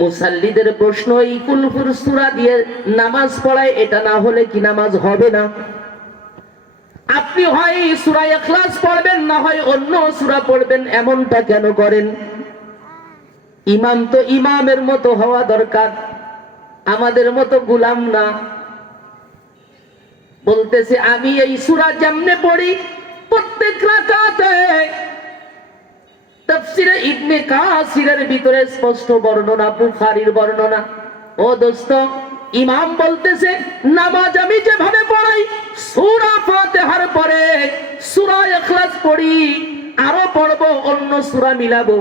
মুসাল্লিদের প্রশ্ন এই কুলফুর সুরা দিয়ে নামাজ পড়ায়, এটা না হলে কি নামাজ হবে না? আপনি হয় সুরা এখলাস পড়বেন, না হয় অন্য সুরা পড়বেন, এমনটা কেন করেন? ইমাম তো ইমামের মতো হওয়া দরকার, আমাদের মতো গুলাম না। বলতেছে, আমি এই সুরা যেমনে পড়ি, প্রত্যেক রাকাতে তাফসিরে ইবনে কাসিরের ভিতরে স্পষ্ট বর্ণনা, বুখারীর বর্ণনা। ও দোস্ত, ইমাম বলতেছে, নামাজ আমি যেভাবে পড়াই, সূরা ফাতিহার পরে সূরা ইখলাস পড়ি, আরও পড়ব, অন্য সূরা মিলাবো।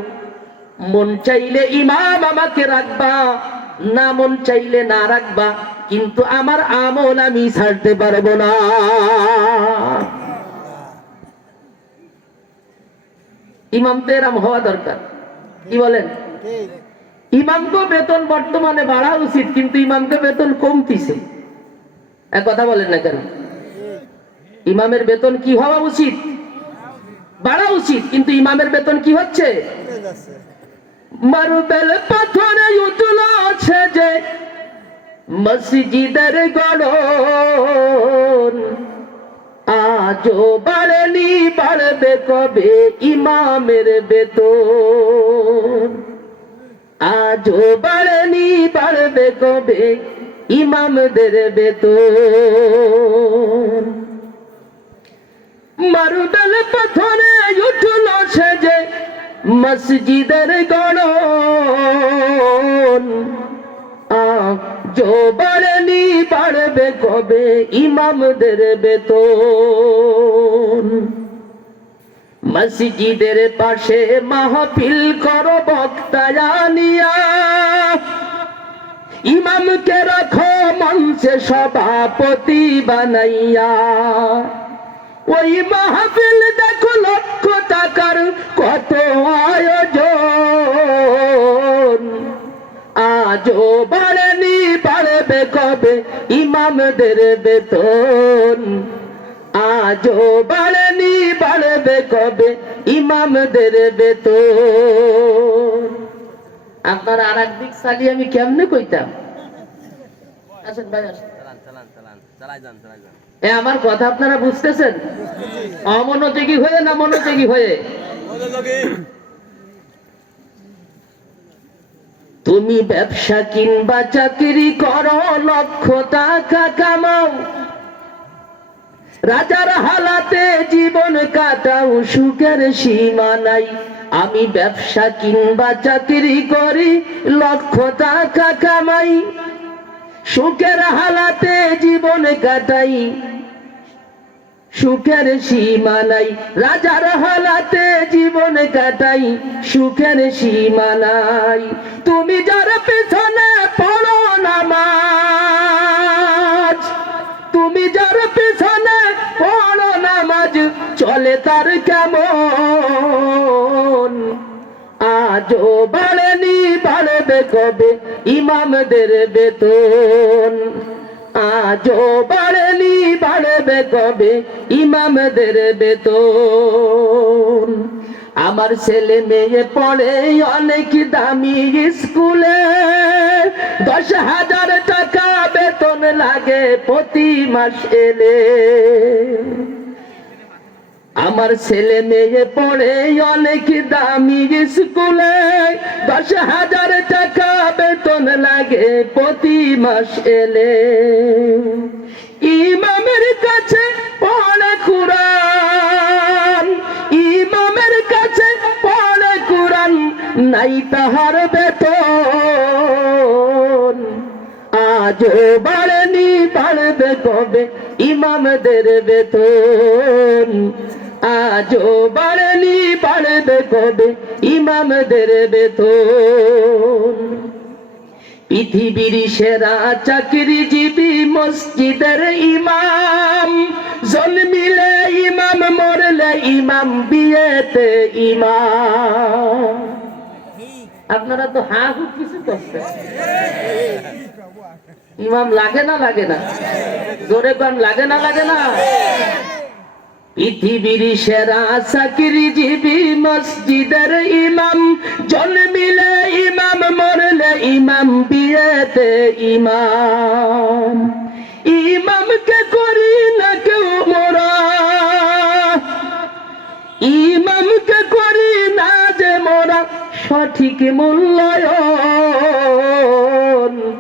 মন চাইলে ইমাম আমাকে রাখবা, না মন চাইলে না রাখবা, কিন্তু আমার আমল আমি ছাড়তে পারব না। ইমাম তো এরম হওয়া দরকার। কি বলেন? ইমামকে বেতন বর্তমানে বাড়া উচিত, কিন্তু ইমামকে বেতন কমতিছে। এক কথা বলেন না কেন? ইমামের বেতন কি হওয়া উচিত? বাড়া উচিত, কিন্তু ইমামের বেতন কি হচ্ছে? মার্বেল পাথরে উঠল আছে যে, মসজিদের গড়ন আজও বাড়েনি, বাড়বে কবে ইমামের বেতন? আজও বাড়েনি, বাড়বে কবে ইমামদের বেতন? মারুবেল পাথরে উঠল সেজে মসজিদের গড়ন জো বাড়েনি কবে ইমামদের বেতন? মসজিদের পাশে মাহফিল করো বক্তায়ানিয়া ইমামকে রাখো মঞ্চে সভাপতি বানাইয়া। ওই মাহফিল দেখো লক্ষ টাকার কত আয়োজন। কবে ইমামদের বেতন। আজও বাড়েনি বাড়বে কবে ইমামদের বেতন? আপনার আর একদিক চালিয়ে আমি কেমনে কইতাম? আসেন ভাই আসেন। চালান চালান চালান। চালাই যান চালাই যান। এ আমার কথা আপনারা বুঝতেছেন? অমনোযোগী হয়ে না মনোযোগী হয়ে? তুমি ব্যবসা কিংবা চাকরি করো লক্ষ টাকা কামাও। রাজার হালাতে জীবন কাটাও, সুখের সীমা নাই। আমি ব্যবসা কিংবা চাকরি করি লক্ষ টাকা কামাই। সুখের হালাতে জীবন কাটাই সুখের সীমা নাই। রাজার হালাতে জীবন কাটাই, সুখের সীমা নাই। তুমি যার পেছনে পড়ো নামাজ, তুমি যার পেছনে পড়ো নামাজ, চলে তার কেমন? আজও বাড়েনি, বাড়বে কবে ইমামদের বেতন? আজও বাড়েনি বাড়বে কবে ইমামদের বেতন। আমার ছেলে মেয়ে পড়ে অনেক দামি স্কুলে। দশ হাজার টাকা বেতন লাগে প্রতি মাস এলে। আমার ছেলে মেয়ে পড়ে অনেক দামি স্কুলে। দশ হাজার টাকা বেতন লাগে প্রতি মাস এলে। ইমামের কাছে পড়ে কুরান ইমামের কাছে পড়ে কুরান নাই তাহার বেতন। আজও বাড়েনি, বাড়বে কবে ইমামদের বেতন? আজও বাড়েনি, বাড়বে কবে ইমামদের বেতন? পৃথিবীর সেরা চাকরিজীবী মসজিদের ইমাম। জন্মিলে ইমাম, মরলে ইমাম, বিয়েতে ইমাম। আপনারা তো হা হু কিছু করছেন। ইমাম লাগে না লাগে না? জোরে গান লাগে না লাগে না? পৃথিবীর সেরা চাকরিজীবী মসজিদের ইমাম। জন্মিলে ইমাম, মরলে ইমাম মসজিদে ইমাম। ইমামকে করি না কেউ মোরা। ইমামকে করি না যে মোরা। সঠিক মূল্যায়ন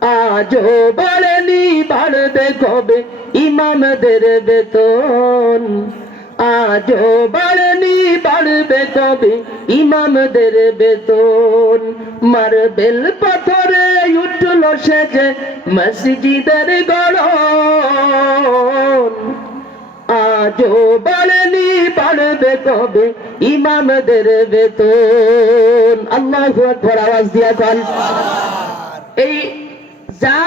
আজও বাড়েনি, বাড়বে কবে? ইমামদের বেতন। আজও বাড়েনি বাড়বে কবে ইমামদের বেতন। মার্বেল পাথরে উঠল সেজে মসজিদের গড়ন। আজও বাড়েনি বাড়বে কবে ইমামদের বেতন। আল্লাহ আওয়াজ দিয়া কন। এই যা